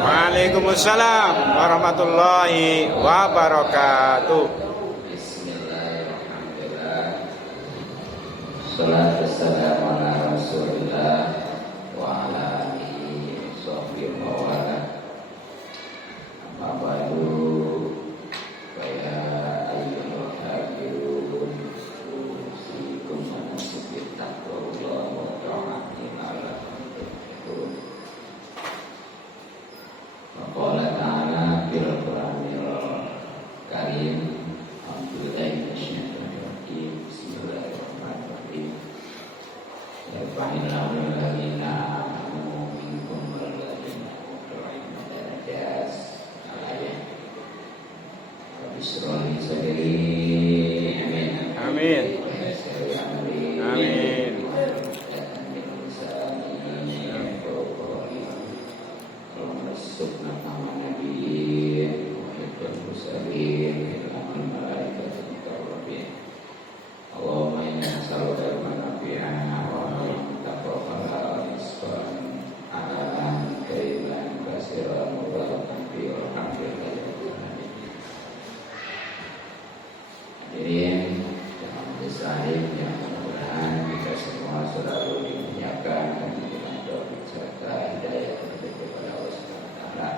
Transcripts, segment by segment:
Waalaikumsalam warahmatullahi wabarakatuh. Salatu wassalamu ala Rasulillah wa ala alihi washabbihi wa wala. Amma ba'du, fa ya ayyuhal kafirun usikum wa nafsi taqwallah wa ta'atin ala kulli. Wa qala ta'ala fil Qur'anil Karim, a'udzubillahi minasyaitonir rajim. Bismillahirrahmanirrahim. Yarfa'illahu alladhina amanu minkum walladhina utul ilma darajat. Ayat. Bismillah sadri. Amin. Amin. Amin. Allahumma inna nas'aluka ilman nafi'an wa 'ilman taqwa rizqan halalan thayyiban kasiran mubarakan fihi walhamdulillahi rabbil alamin. Hadirin jamaah Muslim yang mudah-mudahan kita semua selalu dimuliakan dan diberikan taufik serta hidayah kepada Allah Subhanahu wa taala.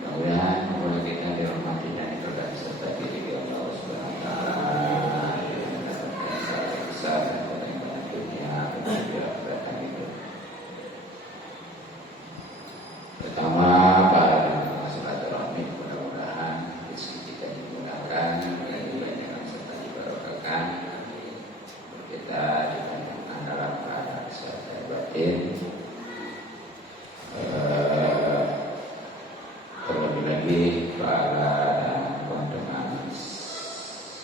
Mudah-mudahan Allah kita dirahmati dan diberkati serta diridhoi Allah Subhanahu wa taala. Pertama, para silaturahmi, mudah-mudahan rezeki kita dimudahkan, dilancarkan serta diberkakan. Kita dipanjangkan dalam keadaan sehat dan batin. Terlebih lagi para pendengar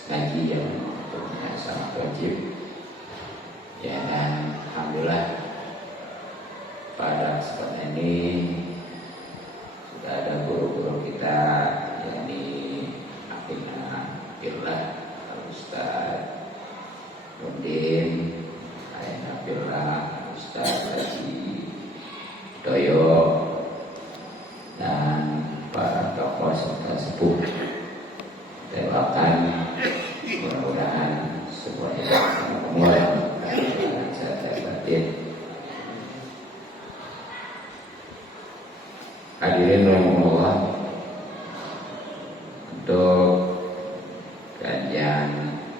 ngaji yang tentunya sangat wajib. Ya, dan alhamdulillah pada kesempatan ini sudah ada guru-guru kita, yakni Afina Firlah, Ustaz Nurdin, Ayana Firlah, Ustaz Haji Doyo, dan para tokoh serta sepuh. Doakan mudah-mudahan semuanya mulai hadirin rahimahullah, untuk kajian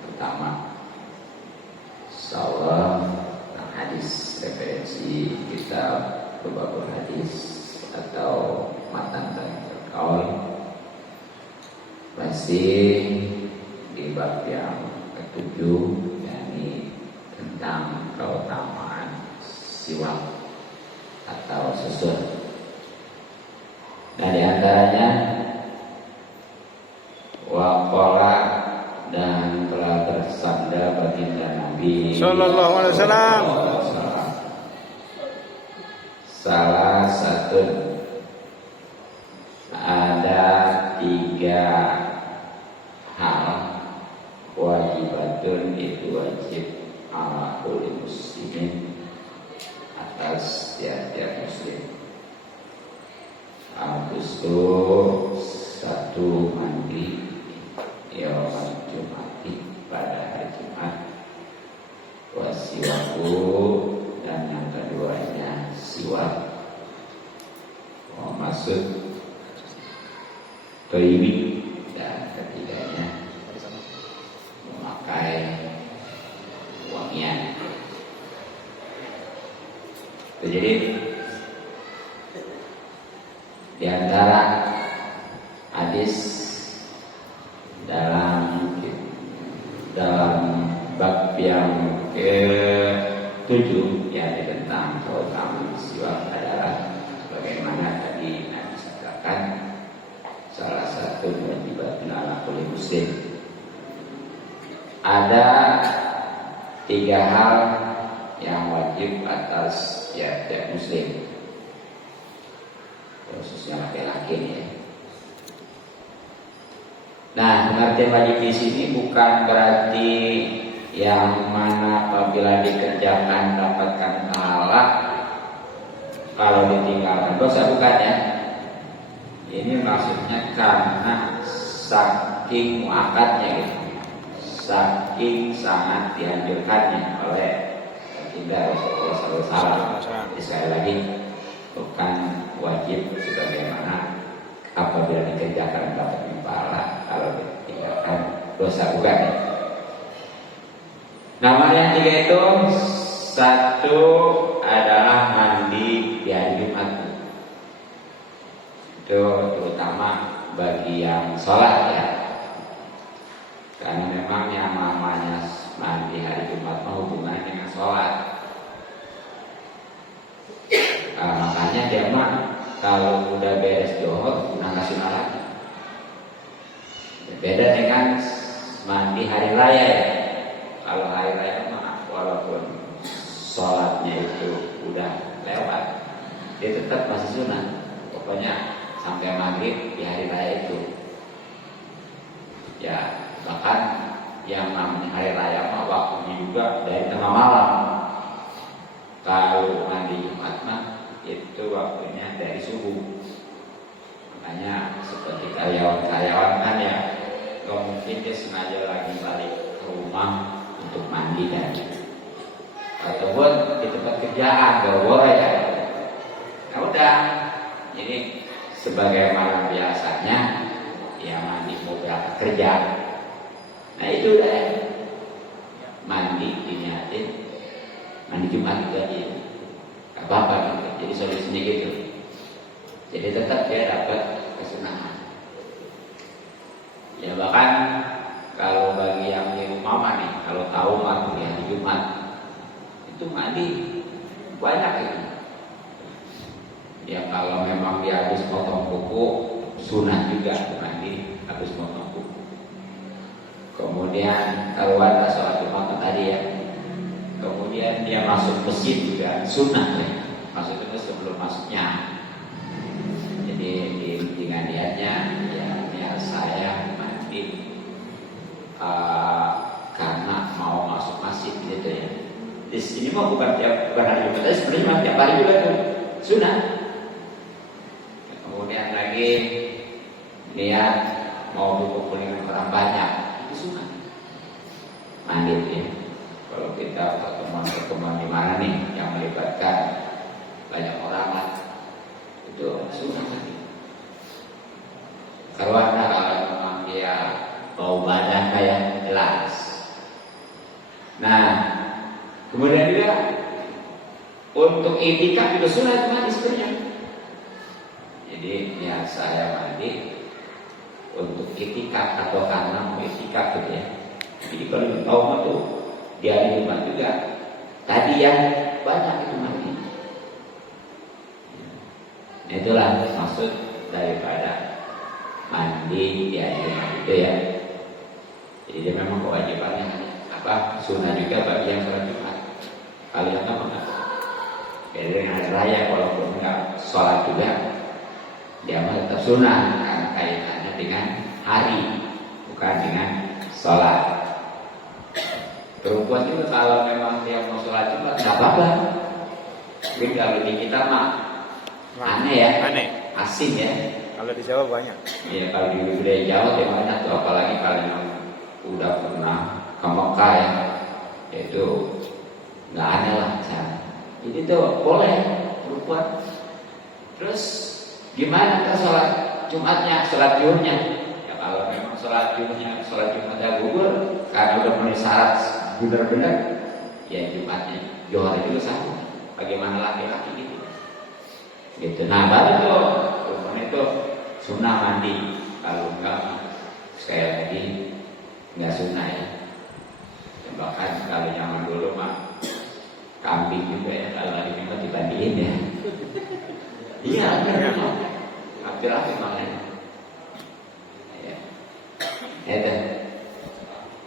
pertama insyaallah hadis referensi kita beberapa hadis atau matan dan kaul masih di bab yang ketujuh, yakni tentang keutamaan siwak atau susun. Nah, di antaranya waqala, dan telah bersabda baginda Nabi Sallallahu alaihi wasallam, salah satu ada 3 hal wajibatun, itu wajib ala kulli muslimin, atas tiap-tiap muslim. Al-Ghuslu, satu mandi yaumul Jum'ati, pada hari Jumat. Wasiwaku, dan yang keduanya siwak. Maksud toibi, dan ketiganya memakai wangian. Jadi di antara hadis dalam bab yang ke-7 yang tentang keutamaan siwak adalah bagaimana tadi Nabi katakan, salah satu wajibatun ala kulli muslim. Ada 3 hal yang wajib atas tiap-tiap muslim, khususnya laki-laki ya. Nah, pengertian wajib di sini bukan berarti yang mana apabila dikerjakan dapatkan pahala kalau ditinggalkan dosa bukan ya. Ini maksudnya karena saking muakatnya gitu, saking sangat dianjurkannya oleh baginda Rasulullah SAW. Jadi sekali lagi bukan wajib sebagaimana apabila dikerjakan dapat pahala, kalau ditinggalkan dosa bukan ya. Nama yang tiga itu, satu adalah mandi di hari Jumat. Itu terutama bagi yang sholat ya, karena memang yang namanya mandi hari Jumat hubungannya dengan sholat. Makanya dia mah kalau udah beres dohor udah nggak sunat lagi. Beda dengan mandi hari raya ya. Kalau hari raya mah walaupun sholatnya itu udah lewat, dia tetap masih sunat. Pokoknya sampai maghrib di hari raya itu. Ya bahkan yang namanya hari raya mah waktunya juga dari tengah malam. Kalau mandi Jumat mah itu waktunya dari subuh. Makanya seperti karyawan-karyawan kan ya, nggak mungkin dia sengaja lagi balik ke rumah untuk mandi dan ataupun di tempat kerjaan boleh ya. Nah udah, jadi sebagaimana biasanya ya mandi mau berangkat kerja. Nah itu udah mandi diniatin, mandi Jumat juga dia apa-apa gitu. Jadi solusinya gitu. Jadi tetap dia dapat kesunahan. Ya bahkan kalau bagi yang di rumah nih, kalau tahu mah di hari Jumat itu mandi banyak gitu. Ya kalau memang dia habis potong kuku, sunah juga mandi habis potong kuku. Kemudian kalau ada sholat Jumat tadi ya, kemudian dia masuk masjid juga sunah ya, masuk itu sebelum masuknya. Jadi dengan niatnya ya saya mandi karena mau masuk masjid gitu ya. Di sini mah bukan hari Jumat, sebenarnya tiap hari juga tuh sunah. Kemudian lagi niat mau berkumpul dengan orang banyak, itu sunah. Mandi ya. Kalau kita pertemuan di mana nih yang melibatkan banyak orang lah, itu sunah tadi. Kalau memang dia bau badan kayak jelas. Nah, kemudian juga untuk itikaf juga sunah itu mandi sebenarnya. Jadi ya saya mandi untuk itikaf atau karena mau itikaf gitu ya. Jadi kalau tahu mah tuh di hari Jumat juga tadi yang banyak itu mandi. Itulah maksud daripada mandi di hari Jumat itu ya. Jadi dia memang kewajibannya apa sunnah juga bagi yang sholat Jumat. Kalau yang enggak, jadi dengan hari raya walaupun enggak sholat juga, dia tetap sunnah karena kaitannya dengan hari, bukan dengan sholat. Perempuan juga kalau memang dia mau sholat Jumat nggak apa-apa. Tapi kalau di kita mah aneh ya, asing ya. Kalau di Jawa banyak. Iya kalau di budaya Jawa dia banyak tuh, apalagi kalau yang udah pernah ke Mekah ya, itu nggak aneh lah cara. Jadi tuh boleh perempuan. Terus gimana kan sholat Jumatnya, sholat Jumatnya? Ya kalau memang sholat Jumatnya, sholat Jumatnya gugur karena udah memenuhi syarat benar-benar, ya Jumatnya Johor itu sama. Bagaimana laki-laki gitu? Gitu. Nah baru tuh perempuan itu sunnah mandi. Kalau enggak, sekali lagi nggak sunnah ya. Bahkan kalau zaman dulu mah kambing juga ya, kalau hari Jumat dibandiin ya. Iya, benar. Laki-laki makanya. Ya. Itu.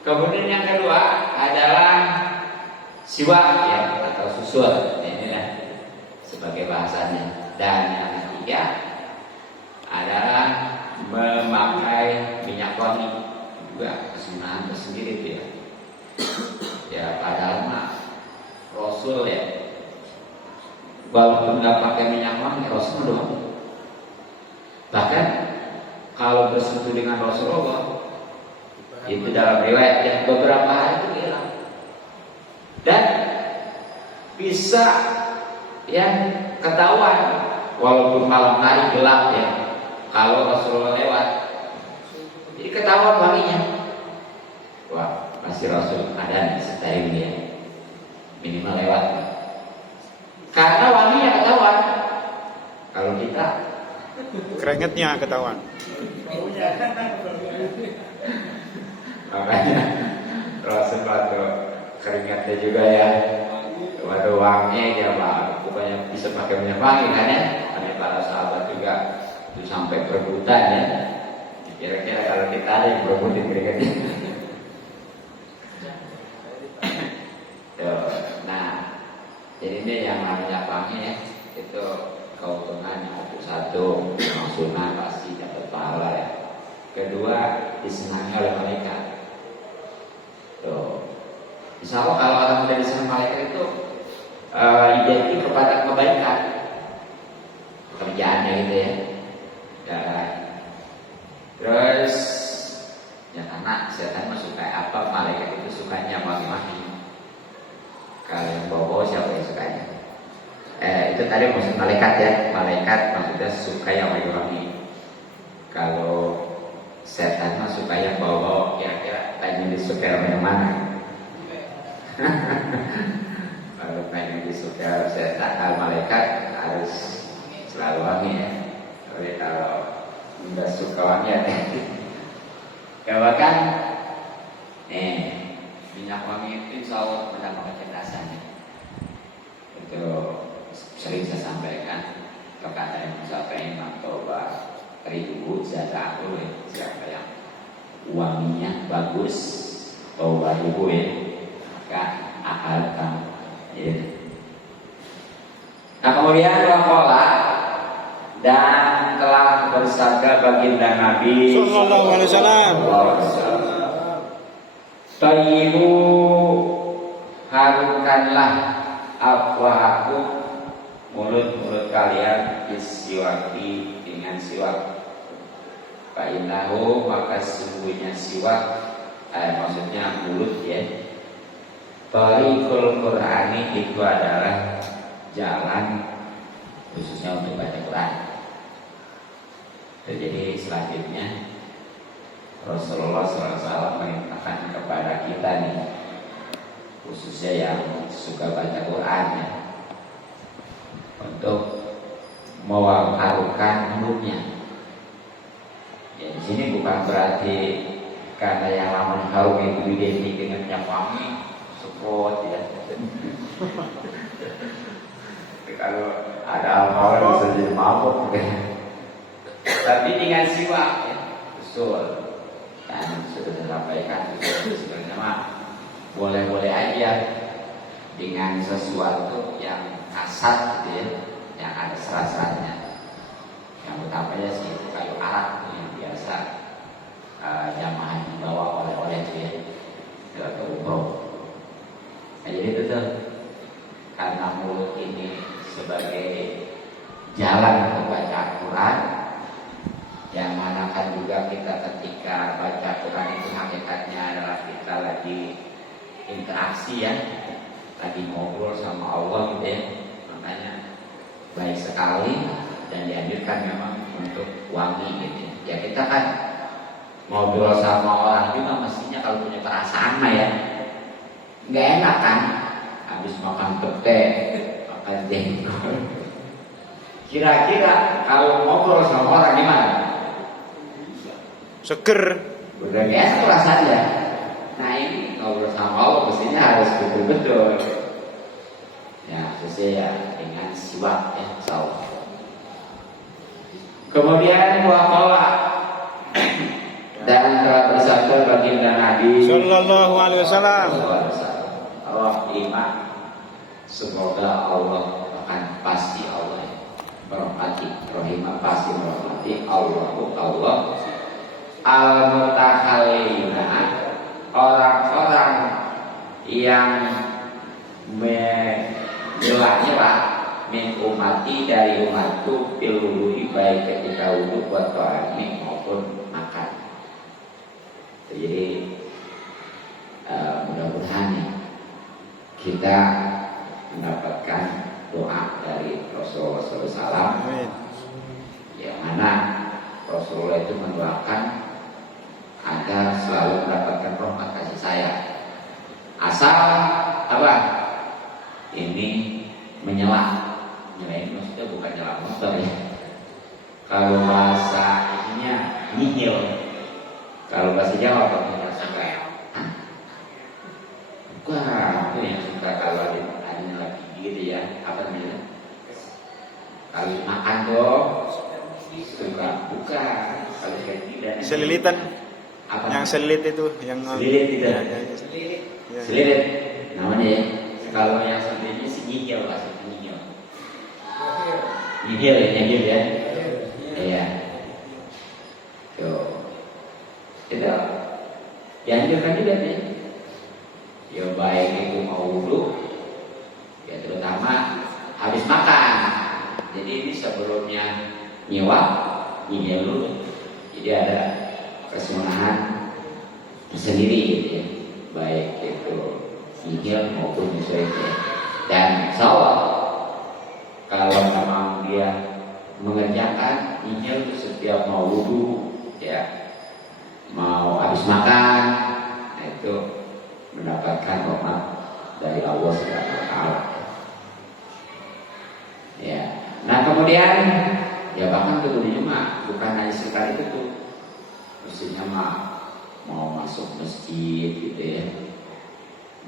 Kemudian yang kedua adalah siwak ya atau susul. Inilah sebagai bahasanya. Dan yang ketiga adalah memakai minyak wangi, juga kesunahan tersendiri itu ya. Ya padahal mah Rasul ya walaupun nggak pakai minyak wangi, Rasul doang. Bahkan kalau bersentuh dengan Rasulullah, itu dalam riwayat yang beberapa hari itu hilang. Dan bisa ya ketahuan walaupun malam hari gelap ya, kalau Rasulullah lewat, jadi ketahuan wanginya. Wah, pasti Rasul ada setai dia, minimal lewat. Karena wanginya ketahuan. Kalau kita Keringetnya ketahuan. makanya Rasul waktu keringatnya juga ya, waktu wangi dia mah bukannya bisa pakai minyak wangi kan ya. Karena para sahabat juga itu sampai perebutan ya. Kira-kira kalau kita ada yang berebutin keringatnya. Nah, jadi ini yang namanya wangi ya, itu keuntungan yang satu, sunnah pasti dapat pahala ya. Kedua, disenangi oleh malaikat. Tuh, insya Allah kalau orang sudah disenangi malaikat itu identik kepada kebaikan pekerjaannya gitu ya. Dan terus ya karena setan mah suka apa, malaikat itu sukanya wangi-wangi. Kalau yang bawa siapa yang sukanya? Itu tadi maksud malaikat ya. Malaikat maksudnya suka yang wangi-wangi. Kalau setan mah suka yang bawa, kira-kira pengen disukai yang mana? Kalau pengen disukai setan, kalau malaikat harus selalu wangi ya. Tapi kalau nggak suka wangi ya. Kalau kan, minyak wangi itu insya Allah menambah kecerdasan ya. Itu sering saya sampaikan kepada yang mencapai matoba ribu zataul ya, siapa yang wanginya bagus toba ribu ya, maka akal kamu ya. Nah kemudian wakola, dan telah bersabda baginda Nabi Sallallahu alaihi wasallam, Tayyibu, harumkanlah afwahakum, mulut-mulut kalian bisiwaki, dengan siwak. Fa'innahu, maka sesungguhnya siwak, maksudnya mulut ya, Tariqul Qur'ani, itu adalah jalan khususnya untuk baca Quran. Jadi selanjutnya Rasulullah SAW merintahkan kepada kita nih, khususnya yang suka baca Quran ya, untuk mengharumkan mulutnya. Ya, di sini bukan berarti karena yang lama harum itu identik dengan yang wangi, semprot ya. Kalau ada alkohol bisa jadi mabuk. Tapi dengan siwak ya, betul. Dan sudah disampaikan sebenarnya mah boleh-boleh aja dengan sesuatu yang kasar gitu ya, yang ada serat-seratnya. Yang utamanya sih kayu arak yang biasa jamaah dibawa oleh-oleh itu ya, ke umroh. Nah, jadi itu tuh, karena mulut ini sebagai jalan untuk baca Al-Quran, yang mana kan juga kita ketika baca Quran itu hakikatnya adalah kita lagi interaksi ya, lagi ngobrol sama Allah gitu ya. Makanya baik sekali dan dianjurkan memang untuk wangi gitu ya. Kita kan ngobrol sama orang juga mestinya kalau punya perasaan mah ya, nggak enak kan habis makan pete, makan jengkol. Kira-kira kalau ngobrol sama orang gimana? seger. Udah biasa rasanya. Nah ini ngobrol sama Allah mestinya harus betul-betul ya, sesuai ya dengan siwak ya, insyaallah. Kemudian waqala, dan telah bersabda baginda Nabi Sallallahu alaihi wasallam, Rahimah, semoga Allah akan pasti Allah merahmati, Rahimah pasti merahmati Allah al-mutakhallina, orang-orang yang menyela-nyela, min umati dari umatku fil wudu'i baik ketika wudu wa ta'ami maupun makan. Jadi mudah-mudahan ya, kita mendapatkan doa dari Rasulullah SAW, Amin. yang mana Rasulullah itu mendoakan agar selalu mendapatkan rahmat kasih sayang. Asal apa? Ini menyela. Menyela ini maksudnya bukan nyela motor ya. Kalau bahasa ininya nihil. Kalau bahasa Jawa pakai suka. Wah, itu yang suka kalau ada lagi gitu ya. Apa namanya? Kalau makan dong suka buka. Kalau tidak Selilitan. apa? Yang selilit itu, yang Selilit tidak? Ya. Selilit namanya ya. Kalau yang selilitnya si nyihil, maksudnya nyihil. Nyihil ya. Iya. Tuh. Itu dianjurkan juga nih. Ya baik itu mau wudhu, ya terutama habis makan. Jadi ini sebelumnya nyihil dulu. Jadi ada kesunahan tersendiri gitu ya, baik itu nyihil maupun musyrik. Dan insya kalau memang dia mengerjakan nyihil itu setiap mau wudhu ya, mau habis makan, itu mendapatkan rahmat dari Allah Subhanahu wa taala. Ya. Nah, kemudian ya bahkan kemudiannya mah bukan hanya sekali itu tuh. Mestinya mah mau masuk masjid gitu ya,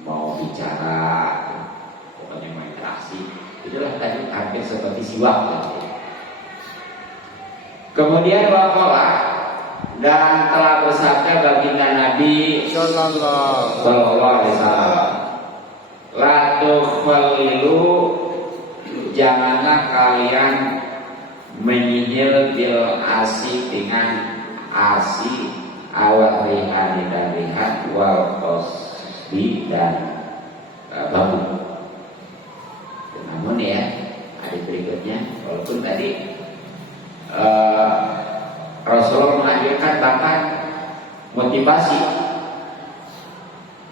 mau bicara, pokoknya mau interaksi, itulah tadi hampir seperti siwak gitu. Kemudian waqala, dan telah bersabda baginda Nabi Sallallahu. Sallallahu alaihi wasallam, la tukhalilu, janganlah kalian menyihir bil asi dengan asi awal rihani dan rihan wal qasbi dan bambu. Namun ya, hadis berikutnya walaupun tadi Rasulullah mengajarkan bahkan motivasi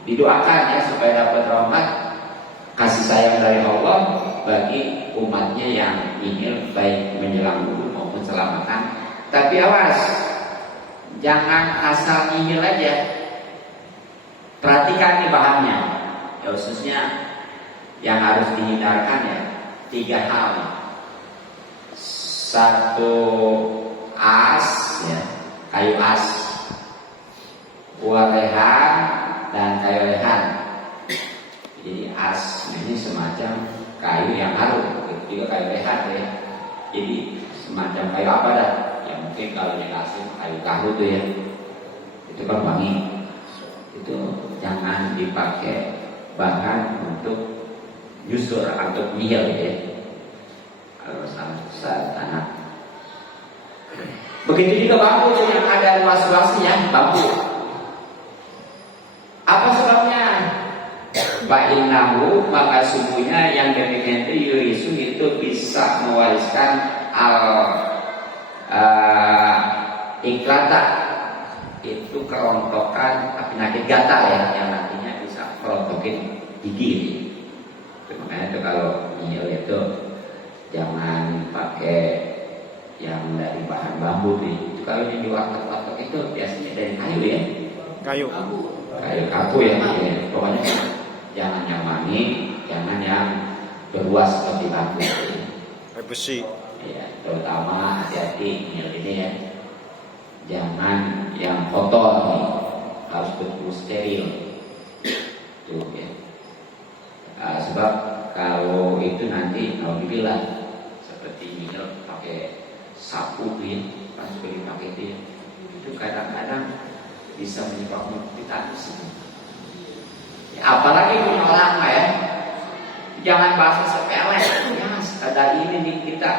didoakan ya supaya dapat rahmat kasih sayang dari Allah bagi umatnya yang ingin baik menjelang wudu maupun setelah makan. Tapi awas, jangan asal nyihil aja. Perhatikan nih bahannya. Ya khususnya yang harus dihindarkan ya 3 hal. 1 as ya, kayu as, walehan dan kayu lehan. Jadi as ini semacam kayu yang harum, itu juga kayu lehan ya. Jadi semacam kayu apa dah? Ya mungkin kalau dikasih kayu kayu tuh ya, itu kan wangi. Itu jangan dipakai bahan untuk yusur atau nyihil ya. Kalau saat anak. Begitu juga bambu yang ada luas-luasnya bambu. Apa sebabnya? Ba'innahu, maka sungguhnya yang demikian itu yurisu itu bisa mewariskan iklata, itu kerontokan penyakit gatal ya, yang nantinya bisa merontokin gigi. Makanya itu kalau nyihil itu jangan pakai yang dari bahan bambu itu. Kalau yang di warteg itu biasanya dari kayu ya. Kayu. Kayu kaku ya. Pokoknya jangan yang wangi, jangan yang berluas seperti bambu. Kayu besi. Ya, terutama hati-hati ini ya. Jangan yang kotor nih, harus betul steril. Tuh ya. Sebab kalau itu nanti kalau dibilang seperti minyak pakai sapu ya, pas dipakai itu kadang-kadang bisa menyebabkan tetanus. Ya, apalagi punya orang ya, jangan bahasa sepele. Ya, ada ini nih kita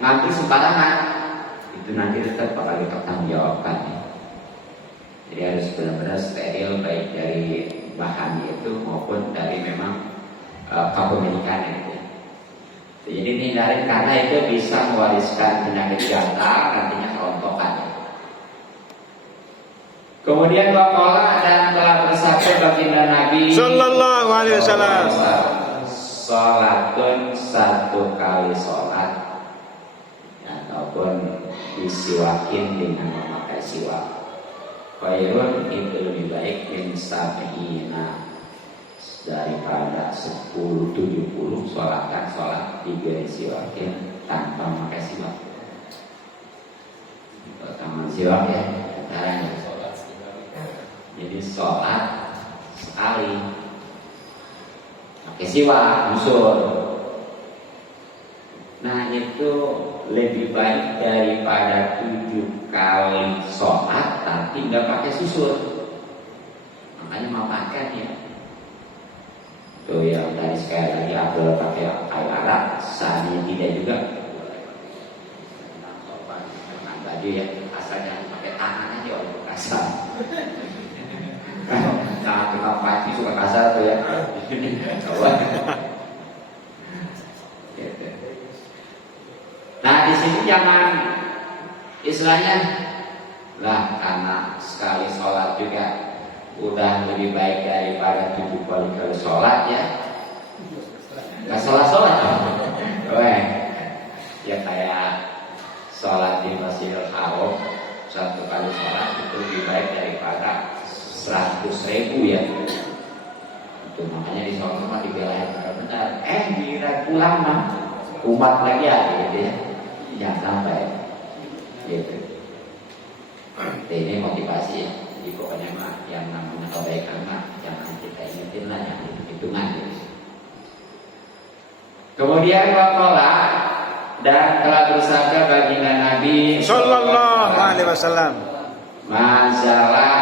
ngambil sembarangan, itu nanti tetap bakal dipertanggungjawabkan. Ya. Jadi harus benar-benar steril baik dari bahan itu maupun dari memang kepemilikan itu. Jadi hindarin karena itu bisa mewariskan penyakit jantung, nantinya kerontokan. Kemudian waqala dan telah bersabda baginda Nabi Sallallahu alaihi wasallam. Salatun satu kali salat ataupun disiwakin dengan memakai siwak. Khairun itu lebih baik min sab'ina daripada 10-70 sholat tiga siwakin tanpa memakai siwak. Pertama siwak ya, caranya sholat. Jadi sholat sekali pakai siwak usul. Nah itu lebih baik daripada 7 kali sholat tapi nggak pakai susun. Makanya manfaatkan ya. Tuh yang tadi sekali lagi Abdul pakai kayu arak, sani tidak juga. Dengan baju ya, asal jangan pakai tangan aja untuk kasar. Tangan kita pasti suka kasar tuh ya. Nah di sini jangan istilahnya lah karena sekali sholat juga udah lebih baik daripada 7 kali sholat ya. Nggak sholat ya kayak sholat di Masjidil Haram 1 kali sholat itu lebih baik daripada 100.000 ya. Itu makanya di sholat mah dibelain benar. Bila pulang mah umat lagi ya gitu ya. Jangan sampai gitu. Ini motivasi ya. Jadi pokoknya mah yang namanya kebaikan mah jangan kita ingetin lah yang hitungan gitu. Kemudian waqala dan telah bersabda baginda Nabi Sallallahu alaihi wasallam. Masalah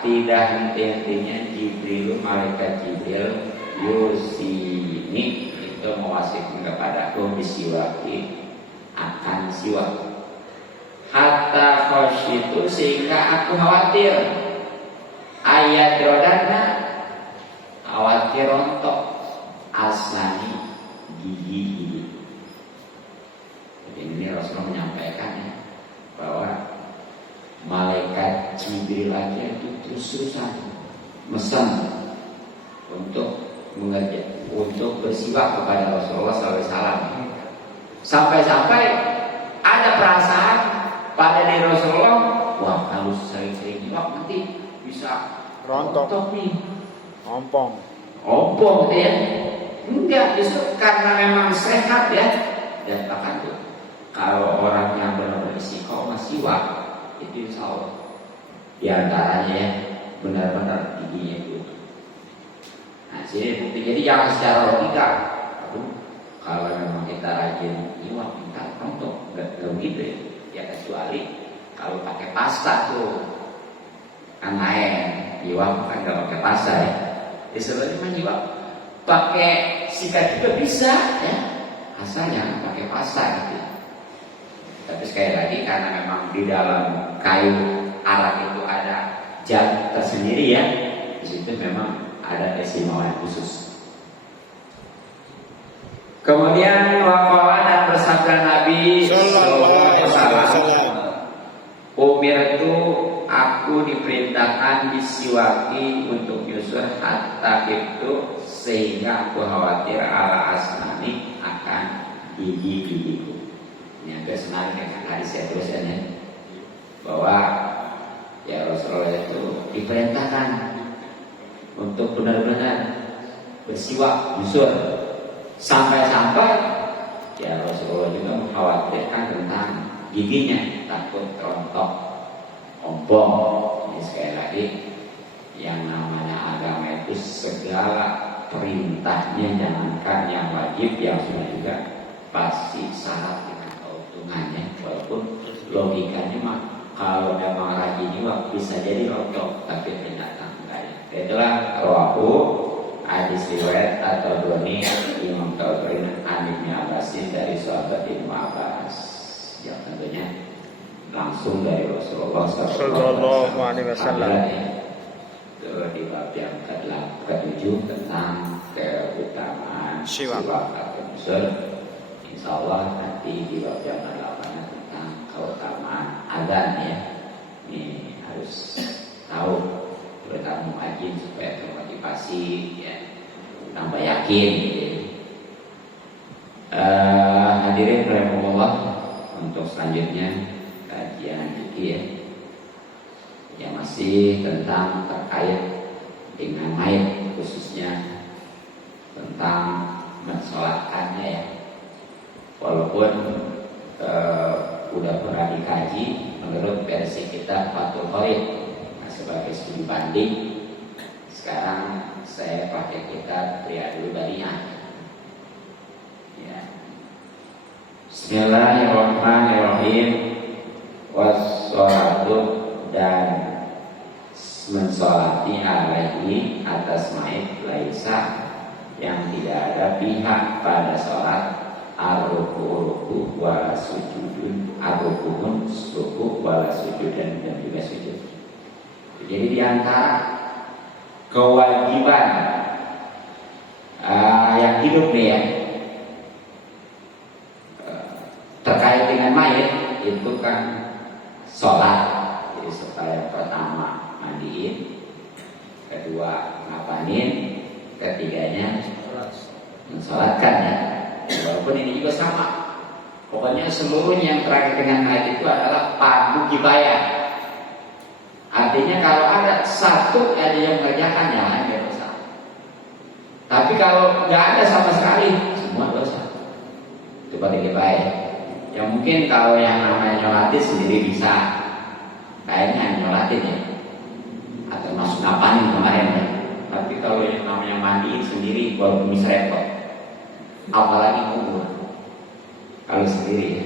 tidak henti-hentinya Jibril, malaikat Jibril yusini itu mewasiatkan kepadaku bisiwaki akan siwak. Hatta khasyitu sehingga aku khawatir ayat rodana khawatir rontok asani gigi. Jadi ini Rasulullah menyampaikan ya, bahwa malaikat Jibril aja itu terus-terusan mesan untuk bersiwak kepada Rasulullah SAW. Sampai-sampai ada perasaan pada diri Rasulullah, wah kalau sering-sering siwak nanti bisa rontok nih, Ompong gitu ya. Enggak, justru karena memang sehat ya. Dan bahkan tuh kalau orang yang benar-benar istiqomah siwak itu insya Allah diantaranya ya benar-benar giginya itu. Nah sini bukti. Jadi jangan secara logika. Kalau memang kita rajin siwak kita rontok, nggak begitu ya. Ya kecuali kalau pakai pasta tuh kan lain. Siwak kan nggak pakai pasta ya. Di sebenarnya mah siwak pakai sikat juga bisa ya. Asal jangan pakai pasta gitu. Tapi sekali lagi karena memang di dalam kayu arak itu ada zat tersendiri ya, di situ memang ada keistimewaan khusus. Kemudian waqala dan bersabda Nabi Sallallahu Alaihi Wasallam, Umir itu aku diperintahkan disiwaki untuk yusur hatta itu sehingga aku khawatir ala asnani akan gigi-gigiku. Ini agak senang dengan hadis ya tulisannya bahwa ya Rasulullah itu diperintahkan untuk benar-benar bersiwak yusur sampai-sampai ya Rasulullah juga mengkhawatirkan tentang giginya, takut rontok ompong. Ini sekali lagi yang namanya agama itu segala perintahnya jangankan yang wajib yang sudah juga pasti syarat dengan keuntungannya, walaupun logikanya mah kalau memang rajin juga bisa jadi rontok, tapi ternyata enggak. Itulah rawahu hadis riwayat atau doni Imam Tabari Ibnu Abbasin dari sahabat Ibnu Abbas yang tentunya langsung dari Rasulullah Sallallahu Alaihi Wasallam. Di bab yang ke-7 tentang keutamaan siwak atau usul Insya Allah nanti di bab jam 8 tentang keutamaan azan ya. Ini harus tahu, terutama muadzin supaya termotivasi ya, tambah yakin gitu. Hadirin rahimakumullah, untuk selanjutnya kajian fikih ya, yang masih tentang terkait dengan mayat, khususnya tentang mensolatkannya ya. Walaupun udah pernah dikaji menurut versi kita Fathul Qorib, nah, sebagai studi banding, sekarang saya pakai kitab Riyadul Bariyah ya. Bismillahirrahmanirrahim. Wassalatu, dan mensolati alaihi atas mayit, laisa, yang tidak ada pihak pada sholat, ar-ruku wala sujudun, ar-rukuun ruku wala sujudun, dan juga sujud. Jadi diantara kewajiban yang hidup nih ya, terkait dengan mayit itu kan sholat. Jadi supaya pertama mandiin, kedua ngapain, ketiganya mensolatkan ya. Walaupun ini juga sama, pokoknya seluruhnya yang terkait dengan mayit itu adalah fardu kifayah. Artinya kalau ada satu aja yang mengerjakan, yang lain nggak dosa. Tapi kalau nggak ada sama sekali, semua dosa. Itu fardu kifayah. Ya mungkin kalau yang namanya nyolatin sendiri bisa, kayaknya nyolatin ya, atau masuk ngapain kemarin ya. Tapi kalau yang namanya mandiin sendiri, walaupun bisa repot, apalagi kubur kalau sendiri ya.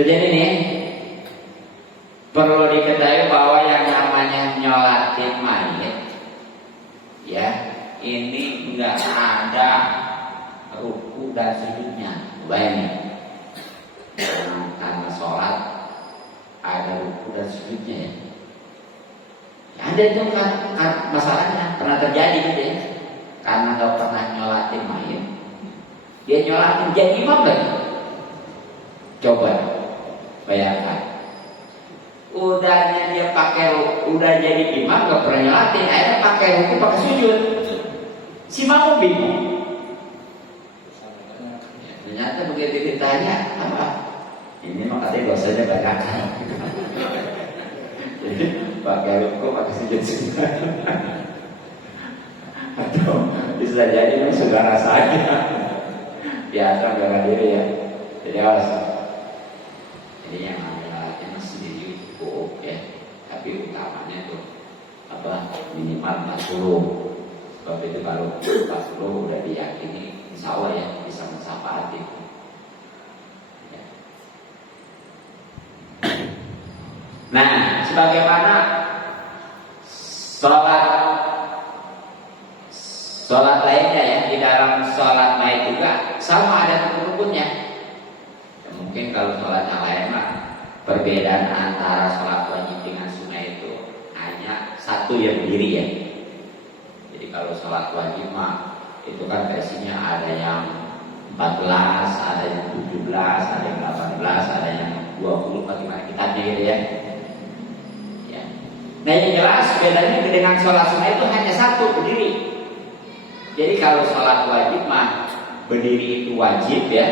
Jadi nih perlu diketahui bahwa yang namanya nyolatin mayit ya, ini enggak ada ruku dan sujudnya. Bayangin, karena sholat ada ruku dan sujudnya ya. Ada itu kan masalahnya pernah terjadi gitu ya. Karena gak pernah nyolatin mayit, dia nyolatin jadi imam lagi. Coba bayangkan, udahnya dia udah jadi imam gak pernah nyolatin, akhirnya pakai ruku, pakai sujud. Si makmum bingung. Ternyata begitu ditanya, apa? Ini mah katanya dosanya banyak. Jadi pakai ruku, pakai sujud juga. Atau bisa jadi memang saudara saya biasa bela diri ya. Jadi harus. Jadi yang namanya sendiri cukup ya. Tapi utamanya tuh apa, minimal 40. Sebab itu kalau 40 udah diyakini, insya Allah ya bisa mensafaat itu. Ya. Nah, sebagaimana sholat lainnya ya, di dalam sholat mayit juga sama ada rukun-rukunnya. Ya, mungkin kalau sholat yang lain mah perbedaan antara sholat wajib dengan sunnah itu hanya satu yang berdiri ya. Jadi kalau sholat wajib mah itu kan versinya ada yang 14, ada yang 17, ada yang 18, ada yang 20, bagaimana kitabnya gitu ya. Ya. Nah yang jelas bedanya dengan sholat sunnah itu hanya satu, berdiri. Jadi kalau sholat wajib mah berdiri itu wajib ya,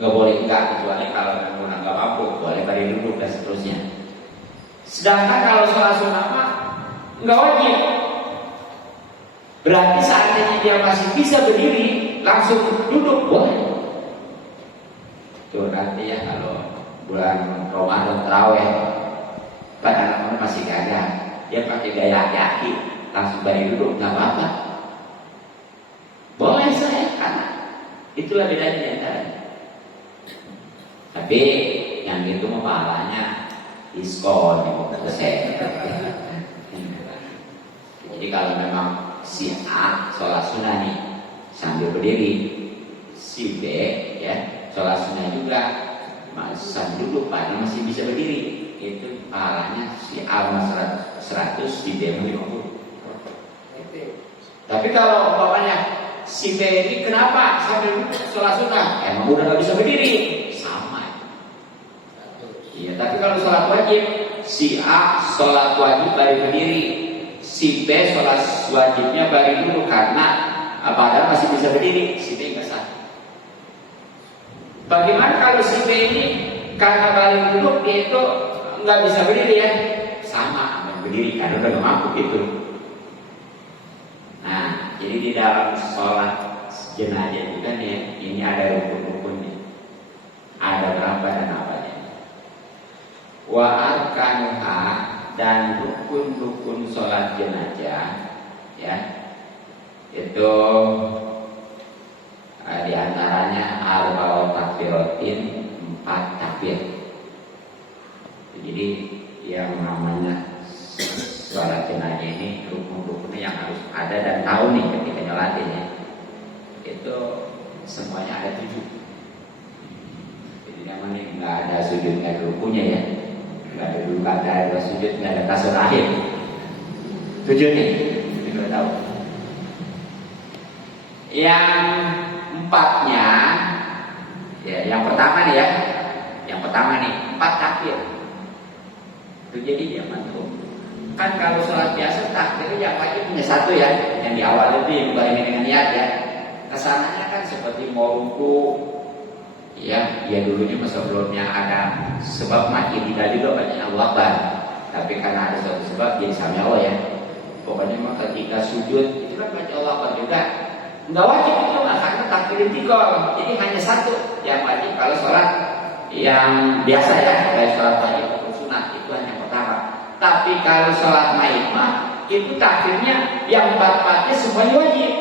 nggak boleh enggak, kecuali kalau memang nggak mampu boleh berdiri duduk dan seterusnya. Sedangkan kalau sholat sunnah mah nggak wajib. Berarti seandainya dia masih bisa berdiri, langsung duduk boleh. Tuh nanti ya kalau bulan Ramadan terawih, kan anak-anak masih gagah, dia pakai gaya aki-aki, langsung berdiri duduk nggak apa-apa. Boleh saya, karena itulah bedanya di antara. Tapi yang itu mah pahalanya diskon yang mau saya. Jadi kalau memang si A sholat sunnah nih sambil berdiri, si B ya sholat sunnah juga sambil duduk, padahal masih bisa berdiri, itu pahalanya si A 100, si B 50. Tapi kalau umpamanya si B ini kenapa sampai sholat sunnah? Emang udah nggak bisa berdiri, sama. Iya, tapi kalau sholat wajib, si A sholat wajib baru berdiri, si B sholat wajibnya baru dulu karena padahal masih bisa berdiri, si B nggak sah. Bagaimana kalau si B ini karena balik duduk dia itu nggak bisa berdiri ya? Sama berdiri karena udah nggak mampu gitu. Nah, jadi di dalam sholat jenazah itu kan ya, ini ada rukun-rukunnya. Ada berapa dan apanya. Wa arkanuha, dan rukun-rukun sholat jenazah ya, itu di antaranya arba'u takbiratin, 4 takbir. Jadi yang namanya sholat jenazah ini rukun-rukunnya yang harus ada dan tahu nih ketika nyolatinnya itu semuanya ada 7. Jadi namanya nggak ada sujud, nggak ada rukunnya ya, nggak ada dulu, nggak ada sujud, nggak ada tasawuf akhir. 7 nih, kita tahu. Yang 4-nya ya, yang pertama nih ya, yang pertama nih 4 takbir. Itu jadi dia mantul. Kan kalau sholat biasa takbir yang wajib punya 1 ya, yang di awal itu yang dibarengi dengan niat ya. Kesananya kan seperti mau ruku ya, ya dulunya sebelumnya ada sebab mati tidak juga banyak Allah Akbar. Tapi karena ada suatu sebab jadi sami Allah ya. Pokoknya mah ketika sujud itu kan baca Allah Akbar juga. Enggak wajib itu lah karena takbir intikal. Jadi hanya 1 yang wajib kalau sholat yang biasa ya, kayak sholat wajib atau sunat itu hanya pertama. Tapi kalau sholat maid mah itu takbirnya yang 4-4-nya semuanya wajib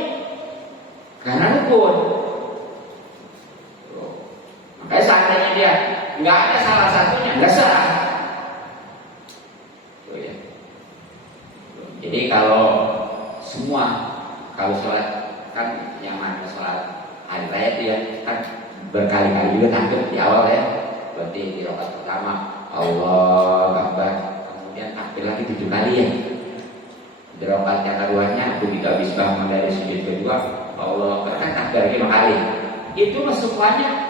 karena rukun. Makanya seandainya dia nggak ada salah satunya nggak sah. Ya. Jadi kalau semua kalau sholat kan yang mana sholat hari raya itu ya kan berkali-kali juga takbir di awal ya. Berarti di rakaat pertama Allahu Akbar, kemudian takbir lagi 7 kali ya. Di rakaat yang keduanya begitu habis bangun dari sujud kedua Allah Akbar kan takbir 5 kali. Itu semuanya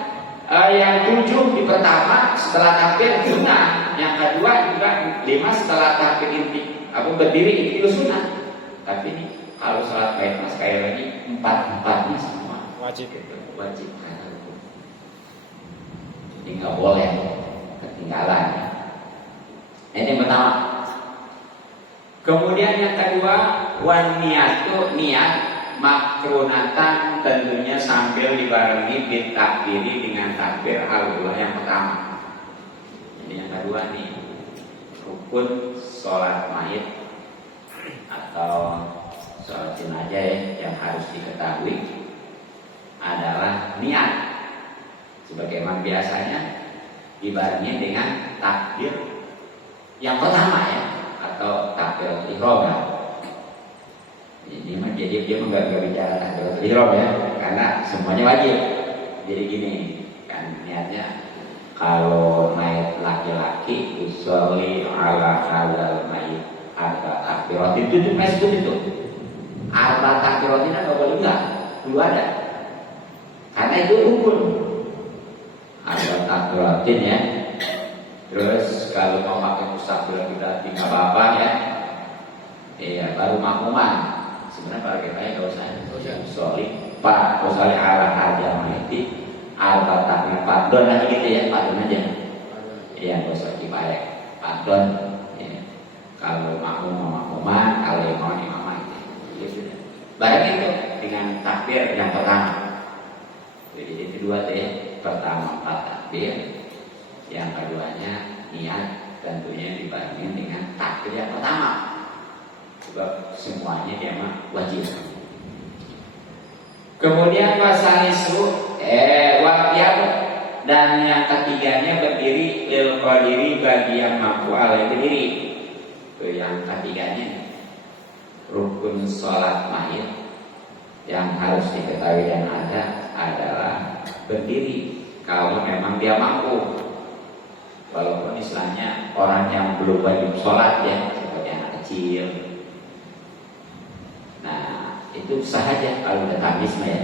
yang 7 di pertama setelah takbir sunnah, yang kedua juga 5 setelah takbir inti berdiri itu sunnah. Tapi ini kalau sholat baik mas sekali lagi 4-4-nya semua wajib. Wajib. Jadi nggak boleh ketinggalan. Ini yang pertama. Kemudian yang kedua, wan niatu, niat makrunatan tentunya sambil dibarengi bil takbiri dengan takbir al-ula yang pertama. Jadi yang kedua nih, rukun sholat mayit atau sholat jenazah ya, yang harus diketahui adalah niat. Sebagaimana biasanya dibarengi dengan takbir yang pertama ya, atau takbir ihram ya. Jadi dia enggak bicara takbir ihram ya, karena semuanya wajib. Jadi gini kan niatnya, kalau mayit laki-laki usolli ala hadzal mayit arba takbirat itu masuk itu. Arba takbirat ini enggak boleh enggak, perlu ada. Karena itu rukun. Arba takbiratin ya. Terus kalau mau pakai musafir kita tinggal apa ya? Iya, baru makmuman. Sebenarnya kalau kita nggak usah solid, pak, solid ala aja mati, arba takbir pardon aja gitu ya, pardon aja. Iya, nggak usah dibayar, pardon. Ya. Kalau makmuman, kalau imam gitu. Barang itu dengan takbir yang pertama. Jadi kedua tuh ya, pertama 4 takbir, yang keduanya niat tentunya dibanding dengan takbir yang pertama. Sebab semuanya dia mah wajib. Kemudian wasalisu waqiyam, dan yang ketiganya berdiri il qadiri bagi yang mampu alai berdiri. Itu yang ketiganya rukun sholat mayit yang harus diketahui dan ada adalah berdiri kalau memang dia mampu. Walaupun istilahnya orang yang belum wajib sholat ya, seperti anak kecil. Nah, itu sahaja kalau udah tabis mah ya.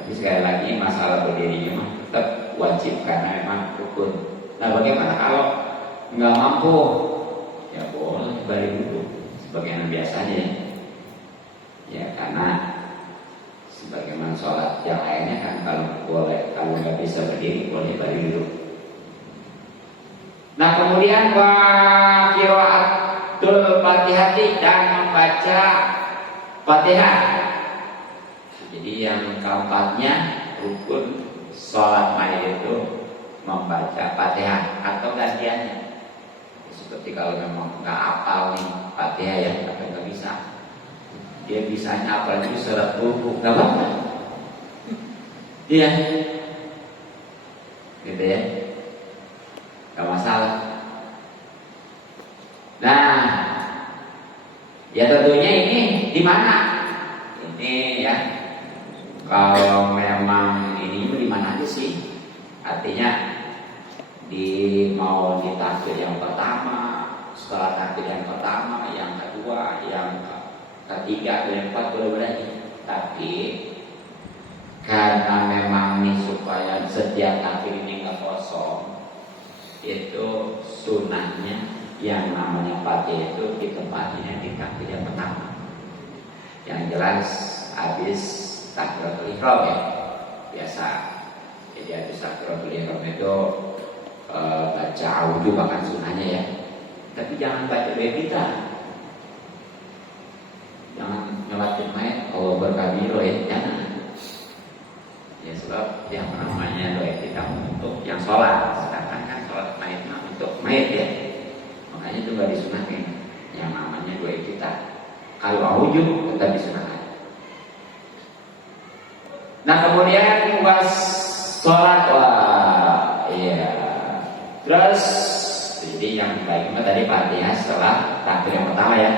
Tapi sekali lagi masalah berdirinya mah tetap wajib karena memang rukun. Nah bagaimana kalau nggak mampu? Ya boleh balik dulu sebagaimana biasanya ya. Ya karena sebagaimana sholat yang lainnya kan kalau boleh, kalau nggak bisa berdiri boleh balik dulu. Nah kemudian wa qiraatul Fatihati dan membaca Fatihah. Jadi yang keempatnya rukun sholat mayit itu membaca Fatihah atau gantiannya. Seperti kalau memang nggak hafal nih Fatihah ya, atau nggak bisa, dia bisanya apalagi surat ruku, nggak apa-apa. Iya, gitu ya, nggak masalah. Nah, ya tentunya ini di mana? Ini ya, kalau memang ini di mana aja sih? Artinya mau di takbir yang pertama, setelah takbir yang pertama, yang kedua, yang ketiga, yang keempat boleh berarti. Tapi karena memang nih supaya setiap takbir ini nggak kosong, itu sunahnya yang namanya Fatihah itu ditempatnya di takbir yang pertama. Yang jelas habis takbiratul ihram ya, biasa. Jadi habis takbiratul ihram itu baca auzu bahkan sunahnya ya. Tapi jangan baca doa kita. Jangan ngelatin main Allah berkabiro ya, jangan. Ya sebab yang namanya doa kita untuk yang sholat, sedangkan kan sholat mayit untuk mayit ya. Makanya itu gak disunahkan yang namanya doa kita. Kalau auzu tetap disunahkan. Nah kemudian was sholat iya. Terus jadi yang baik tadi Fatihah setelah takbir yang pertama ya.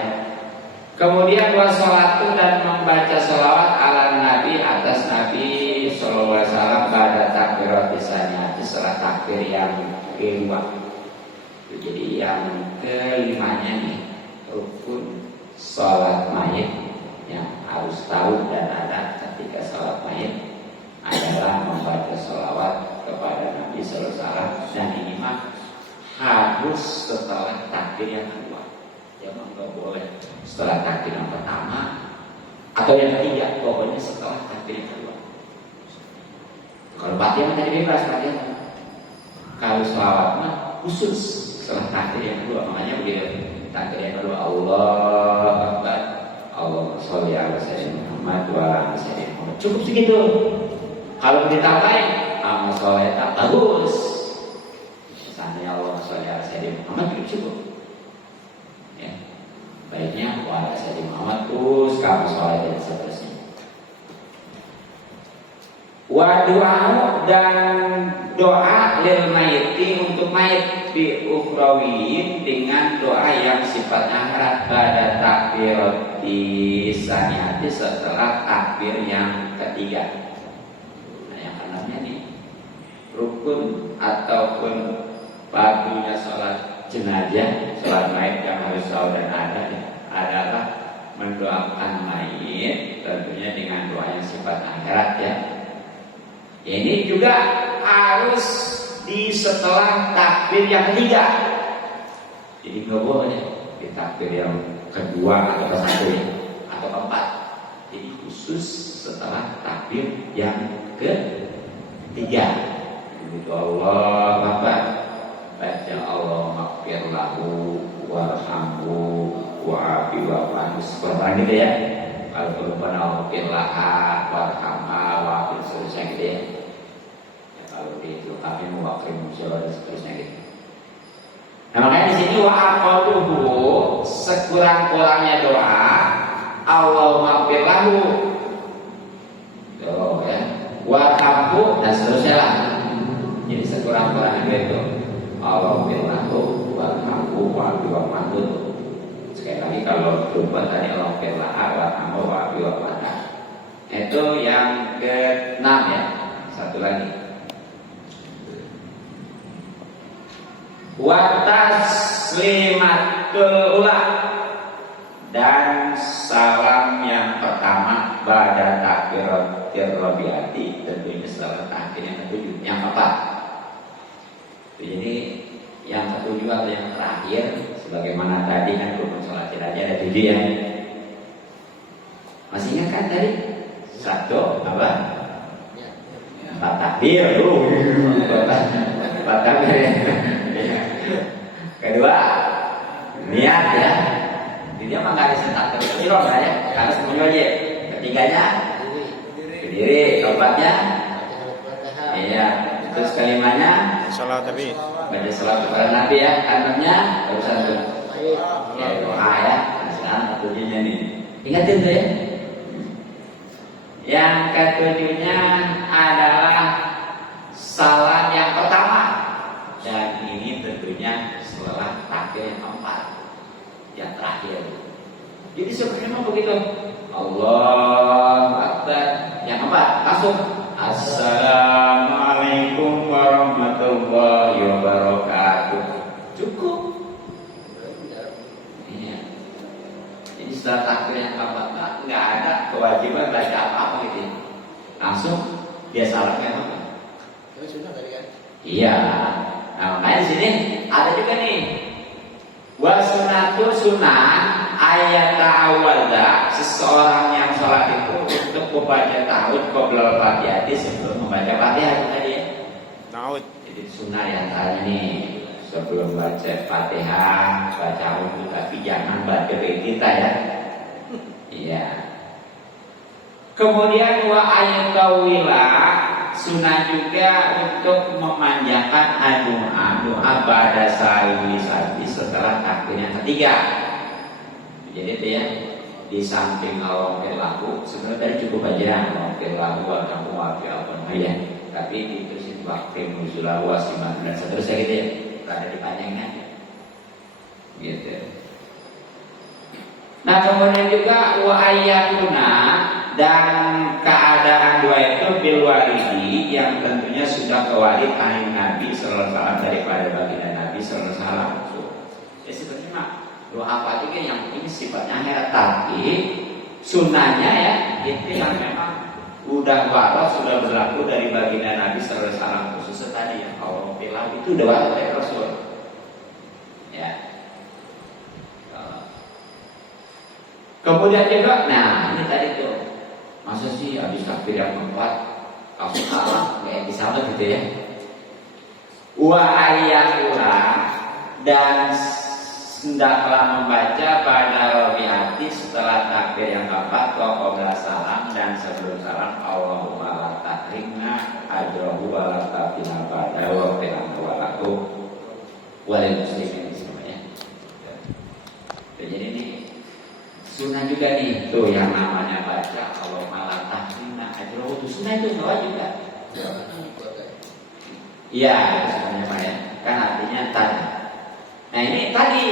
Kemudian wassalatu dan membaca sholawat ala Nabi atas Nabi sallallahu alaihi wasallam pada takbiratis tsaniyah setelah takbir yang kedua. Jadi yang kelimanya nih rukun sholat mayit yang harus tahu dan ada ketika sholat mayit adalah membaca sholawat kepada Nabi sallallahu alaihi wasallam, dan ini mah harus setelah takbir yang kedua. Jangan nggak boleh setelah takbir yang pertama atau yang ketiga, pokoknya setelah takbir yang kedua. Kalau Fatihah tadi bebas Fatihah. Kalau sholawat mah khusus setelah takbir yang kedua. Makanya begitu takbir yang kedua Allahu Akbar, Allahumma sholli ala sayyidina Muhammad wa ala sayyidina Muhammad. Cukup segitu. Kalau ditambahin amal soleh tak bagus. Misalnya Allah sholli ala sayyidina Muhammad cukup. Ya. Baiknya wa ala sayyidina Muhammad terus kamu soleh dan seterusnya. Wa doa dan doa lil maiti untuk mayit bi ukhrawiyin dengan doa yang sifatnya akhirat pada takbir di tsaniyah setelah takbir yang ketiga. Rukun ataupun baginya sholat jenazah, sholat mayit yang harus tahu dan ada adalah mendoakan mayit tentunya dengan doa yang sifat akhirat ya. Ini juga harus di setelah takbir yang ketiga. Jadi nggak boleh di takbir yang kedua atau satu atau keempat. Jadi khusus setelah takbir yang ketiga. Itu Allah Akbar, baca Allah maghfir lahu warhamhu wa'afi wa'fu seperti gitu ya. Kalau perempuan maghfir laha warhamha wa'afi seterusnya gitu ya. Ya kalau di itu kami mewakili musyawar dan seterusnya gitu. Nah makanya di sini wa'aqaluhu sekurang-kurangnya doa Allah maghfir lahu ya warhamhu dan seterusnya lah. Jadi sekurang-kurangnya itu Allah firlahu warhamhu wa'afi wa'fu. Sekali lagi kalau perempuan tadi Allah firlaha warhamhu wa'afi wa'fu. Itu yang ke-6 ya. Satu lagi. Wa taslimatul ula dan salam yang pertama. pertama pada takbiratul rabiati, tentunya setelah takbir yang ketujuh. Yang keempat. Jadi yang ketujuh atau yang terakhir, sebagaimana tadi kan rukun sholat aja ada 7 ya. Masih ingat kan tadi? Satu apa? 4 takbir dulu. 4 takbir. Kedua, niat ya. Dia mah nggak bisa takbir ihram ya, karena semuanya aja. Ketiganya berdiri, keempatnya iya. Terus kelimanya Salat Nabi. baca salat kepada Nabi ya. Keenamnya barusan tuh ya doa ya. Sekarang ketujuhnya nih, ingatin tuh ya. Yang ketujuhnya adalah salat yang pertama, dan ini tentunya setelah takbir yang keempat, yang terakhir. Jadi sebenarnya begitu. Allahu Akbar. Yang keempat langsung Assalamualaikum warahmatullahi wabarakatuh. Cukup. Iya. Jadi setelah takbir yang keempat nggak ada kewajiban baca apa-apa gitu. Langsung dia salamkan apa? Iya. Nah, makanya di sini ada juga nih. Wasunatu sunnah ayat ta'awadha, seseorang yang sholat itu untuk membaca ta'awud qoblal fatihati, sebelum membaca fatihah tadi ya. Ta'awud. Jadi sunnah yang tadi nih, sebelum baca fatihah baca ta'awud, tapi jangan baca kita ya. Iya. Kemudian wa ayat tawila, sunnah juga untuk memanjangkan doa pada salawat setelah takbir yang ketiga. Jadi itu ya, di samping Allahumma lahu, sebenarnya tadi cukup aja Allahumma lahu wa kamu wa fi ya. Tapi itu sih waktu nuzulah wa siman dan seterusnya gitu ya. Ada dipanjangnya. Gitu. Nah, kemudian juga wa ayyakuna, dan keadaan dua itu bil waridi, yang tentunya sudah kewarid anin Nabi sallallahu alaihi wasallam, daripada baginda Nabi sallallahu alaihi wasallam. Ya sebenarnya doa Fatihah yang ini sifatnya akhirat, tapi sunnahnya ya itu yang memang udah waras, sudah berlaku dari baginda Nabi sallallahu alaihi wasallam, khususnya tadi yang Allah bilang itu doa dari Rasul. Ya. Kemudian juga, nah ini tadi tuh, masa sih habis takbir yang keempat langsung salah, kayak bisa gitu ya. Wa ayyakura, dan hendaklah membaca pada rabiati setelah takbir yang keempat, qabla salam, dan sebelum salam, Allahumma la tahrimna ajrahu wa la tafina ba'da wa qina walaku walil muslimin semuanya. Jadi ini sunnah juga nih, tuh yang namanya baca Allahumma la tahrimna ajrahu, itu sunnah, itu enggak wajib kan? Iya, sebenarnya Pak ya. Kan artinya tadi. Nah ini tadi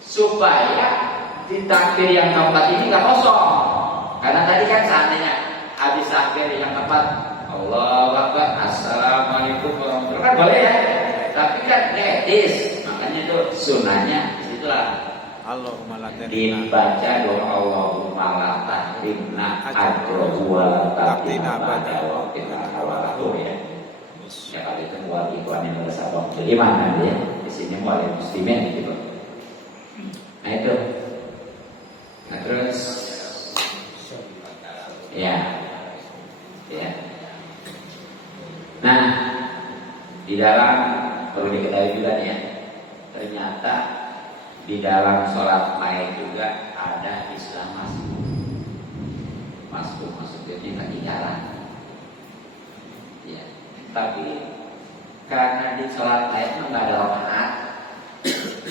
supaya di takbir yang keempat ini nggak kosong. Karena tadi kan seandainya habis takbir yang keempat Allahu Akbar, Assalamualaikum warahmatullahi wabarakatuh, kan boleh ya. Tapi kan etis, makanya itu sunnahnya disitulah Allahumma la dibaca doa Allahumma la tahrimna ajrahu wa la taftina ba'da wa qina walaku ya. Ya kalau itu buat ikhwan yang bersabang. Jadi mana dia? Di sini wali muslimin gitu. Nah itu. Nah terus, ya, ya. Nah di dalam perlu diketahui juga nih ya, ternyata di dalam sholat mayit juga ada istilah masbuk maksudnya ketinggalan. Ya. Tapi karena di sholat mayit nggak ada rakaat,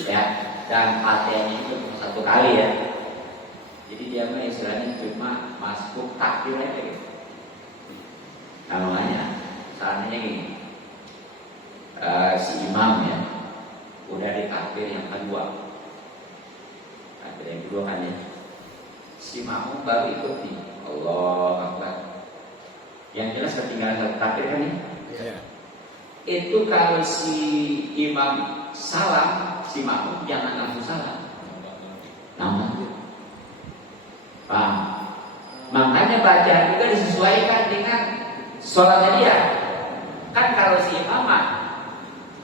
ya, dan fatihahnya itu satu kali ya, jadi dia mah istilahnya cuma masbuk takbir aja gitu. Namanya, seandainya gini, si imam ya, udah di takbir yang kedua, takbir yang kedua kan ya, si makmum baru ikut nih, Allahu Akbar. Yang jelas ketinggalan satu takbir kan nih. Ya. Itu kalau si imam salam, si makmum jangan langsung salam. Paham? bacaan juga disesuaikan dengan sholatnya dia. Kan kalau si imam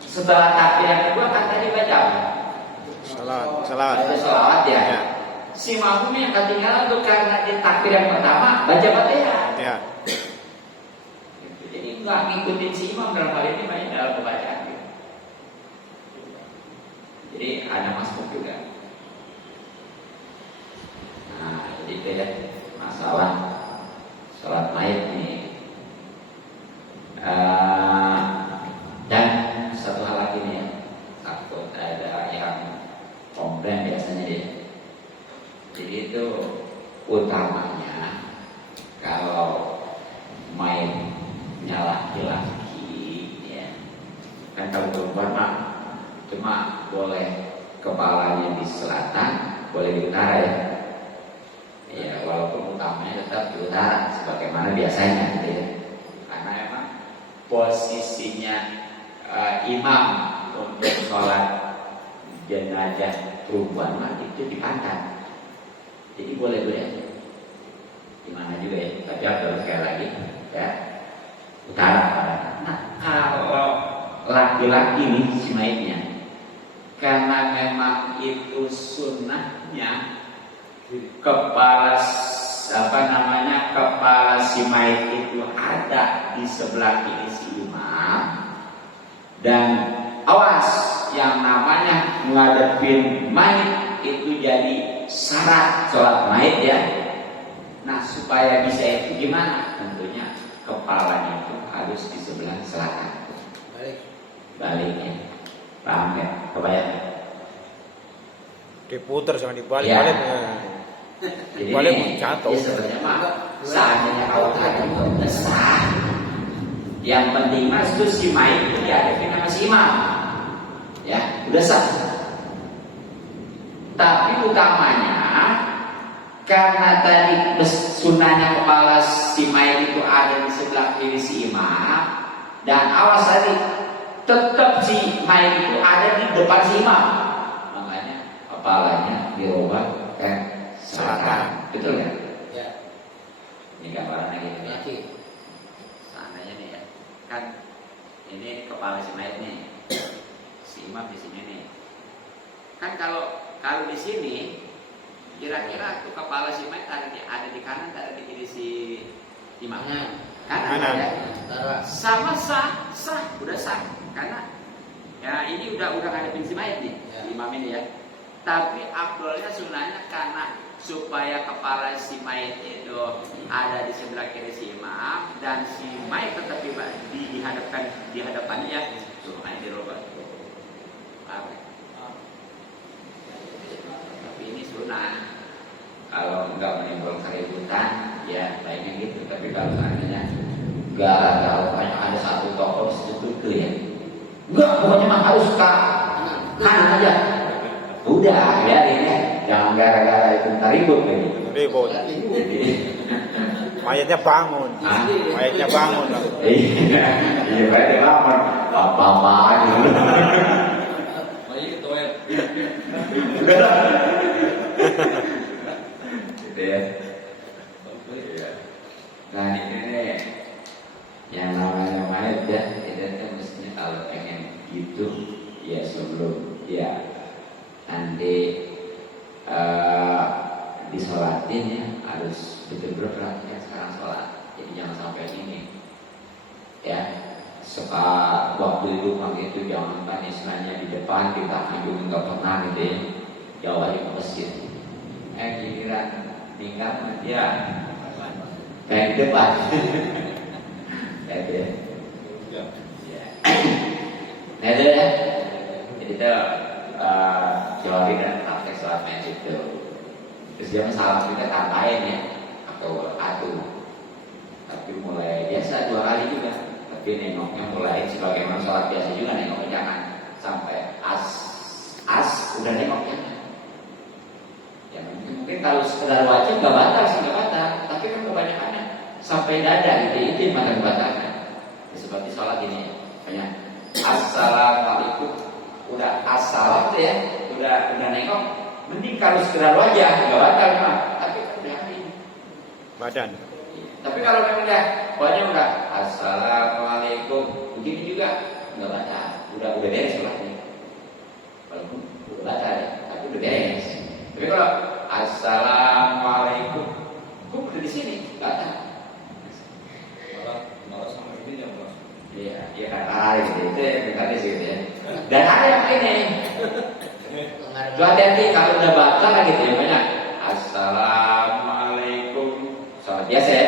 setelah takbir yang kedua kan tadi baca apa? Salat. Sholawat ya. Ya. Si makmum yang ketinggalan tuh karena di takbir yang pertama baca Fatihah. Ya. Jadi nggak ngikutin si imam dalam hal ini, banyak dalam pembacaan. Jadi ada masuk juga. Nah, jadi itu ya masalah sholat mayit ini. Dan satu hal lagi nih, takut ada yang komplain biasanya dia. Jadi itu utamanya kalau mayitnya laki-laki, ya kan kalau perempuan mah cuma boleh kepalanya di selatan, boleh di utara ya. Ya walaupun utamanya tetap di utara sebagaimana biasanya gitu ya. Karena emang posisinya imam untuk sholat jenazah perempuan mah itu di pantat. Jadi boleh-boleh aja. Dimana juga ya. Tapi harus sekali lagi ya utara. Nah kalau laki-laki nih si mayitnya, karena memang itu sunnahnya kepala kepala si mayit itu ada di sebelah kiri si imam, dan awas yang namanya ngadepin mayit itu jadi syarat sholat mayit ya. Nah supaya bisa itu gimana? Tentunya kepalanya itu harus di sebelah selatan. Baliknya, paham ya? Kebayang? Diputer sama dibalik. Ya. Jadi Balik jatuh. ya sebenarnya mah seandainya kalau tadi itu sah. Yang penting mas itu si mayit itu dihadapin sama si imam, ya udah sah. Tapi utamanya karena tadi sunnahnya kepala si mayit itu ada di sebelah kiri si imam, dan awas tadi tetap si mayit itu ada di depan si imam, makanya kepalanya dirubah ke selatan, betul kan? Ya. Ini gambaran lagi. Seandainya nih ya, kan ini kepala si mayit nih, si imam di sini nih. Kan kalau di sini kira-kira tuh kepala si mayit ada di kanan, ada di kiri si imam. Kanan ya. Sama sah, udah sah. Karena ya ini udah ngadepin si mayit nih, ya. Imam ini ya. Tapi afdolnya sunnahnya karena supaya kepala si mayit itu ada di sebelah kiri si imam dan si mayit tetap di hadapannya ya. Makanya dirubah. Tapi ini sunnah. Kalau nggak menimbulkan keributan, ya baiknya gitu. Tapi kalau seandainya gara-gara banyak ada satu tokoh itu ya, enggak, pokoknya mah harus kanan aja. Udah, biarin ya. Jangan gara-gara itu ntar ribut gitu. Ribut. Mayatnya bangun. Mayatnya bangun. Iya, mayatnya bangun. Apa-apa aja. Mayatnya ke toilet. Gitu ya. Nah ini nih yang namanya mayat ya, itu kan mestinya kalau pengen gitu ya sebelum ya nanti disolatin ya harus betul-betul perhatikan sekarang sholat. Jadi jangan sampai ini ya waktu itu pagi itu jangan kan istilahnya di depan kita juga nggak pernah gitu ya, jauh aja ke masjid. Giliran tinggal dia kayak di depan. Kayak gitu ya. Nah itu ya. Jadi itu teori dan praktek sholat mayat itu. Terus dia salam kita tambahin ya, atau tapi mulai biasa 2 kali juga. Tapi nengoknya mulai sebagaimana sholat biasa juga, nengoknya jangan sampai as udah nengoknya. Ya mungkin kalau sekedar wajib nggak batal sih, nggak batal. Tapi kan kebanyakannya sampai dada gitu, itu yang makan batalkan. Ya, seperti sholat ini banyak assalamualaikum, udah assalam tuh ya, udah nengok. Mending kalau sekedar wajah nggak batal mah, tapi udah ini Badan. begini juga nggak baca, udah beres sholatnya. Walaupun udah baca ya, tapi udah beres. Tapi kalau assalamualaikum, kok udah di sini baca. Malah sama ini yang langsung. Iya, iya kan, gitu. Itu yang tadi sih gitu ya. Dan ada yang ini, tuh hati-hati kalau udah baca kan gitu ya banyak. Assalamualaikum, sholat biasa ya.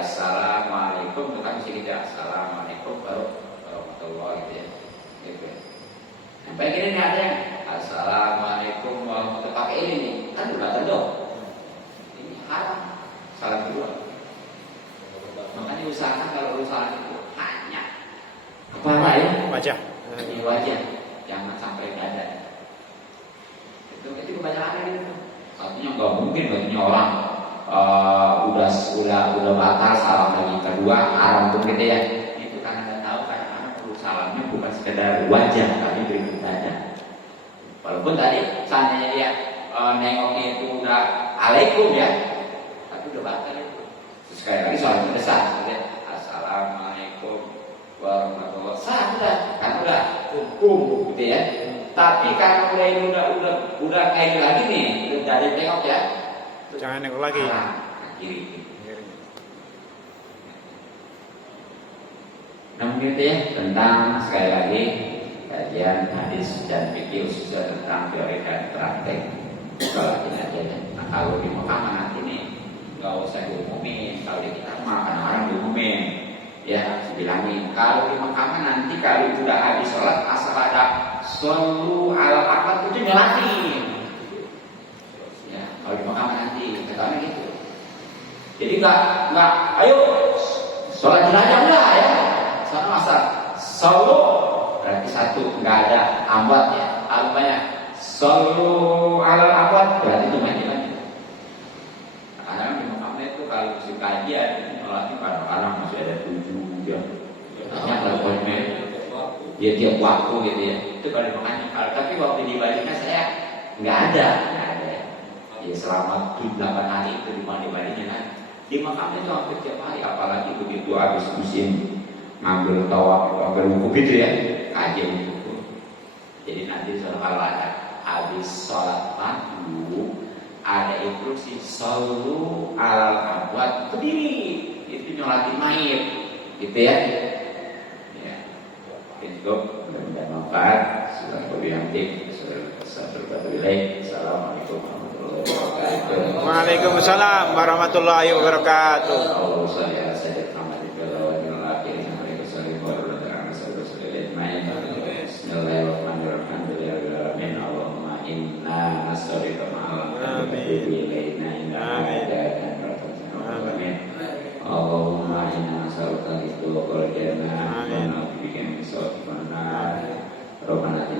Assalamualaikum, itu kan mesti gitu. Assalamualaikum baru warahmatullahi gitu ya. Gitu. Sampai gini nih ada yang assalamualaikum warahmatullahi pakai ini nih, kan udah tentu. Ini haram, salah kedua. Makanya usahakan kalau usaha itu hanya kepala ya, Wajah. di wajah, jangan sampai dada. Itu kebanyakan gitu. Artinya nggak mungkin katanya orang udah batal salam lagi kedua haram pun gitu ya. Itu karena nggak tahu karena perlu salamnya bukan sekedar wajah tapi berikut dada. Walaupun tadi seandainya dia nengoknya itu udah alaikum ya, tapi udah batal itu. Terus sekali lagi soalnya besar, gitu. Assalamualaikum warahmatullahi wabarakatuh. Kan udah hukum gitu ya. Tapi karena udah kayak lagi nih, udah dari tengok ya. Jangan nengok lagi. Kiri. Namun gitu ya tentang sekali lagi kajian hadis dan fikih khususnya tentang teori dan praktek. Kalau kita aja. Nah kalau di Mekah nanti nih nggak usah diumumin. Kalau di kita mah kadang-kadang diumumin. Ya, dibilangin kalau di Mekah nanti kalau udah habis sholat asal ada shollu ala akad itu nyalatin. Ya, kalau di Mekah nanti katanya gitu. Jadi nggak, ayo sholat jenazah udah ya. Sana masa shollu berarti satu nggak ada ambat ya. Albanya shollu ala akad berarti cuma jalan. Karena di Mekah itu kalau musim kajian sholatnya kadang-kadang masih ada 7 jam. Hanya lakukannya dia tiap waktu gitu ya. Itu pada makanya. Tapi waktu di Balinya saya nggak ada. Ya selama 8 hari itu di Balinya kan. Di Mekah itu hampir tiap hari. Apalagi begitu habis musim ngambil tawaf, ngambil wukuf itu ya. Kajian itu. Jadi nanti kalau ada habis sholat maghrib ada instruksi shollu alal amwat berdiri itu nyolatin mayit gitu ya. Ya itu mudah-mudahan manfaat. Assalamualaikum warahmatullahi wabarakatuh. Waalaikumsalam warahmatullahi wabarakatuh. Allahumma inna nas'aluka ridho wal jannah wa na'udzu bika min sakhatik wan nar. Rabbana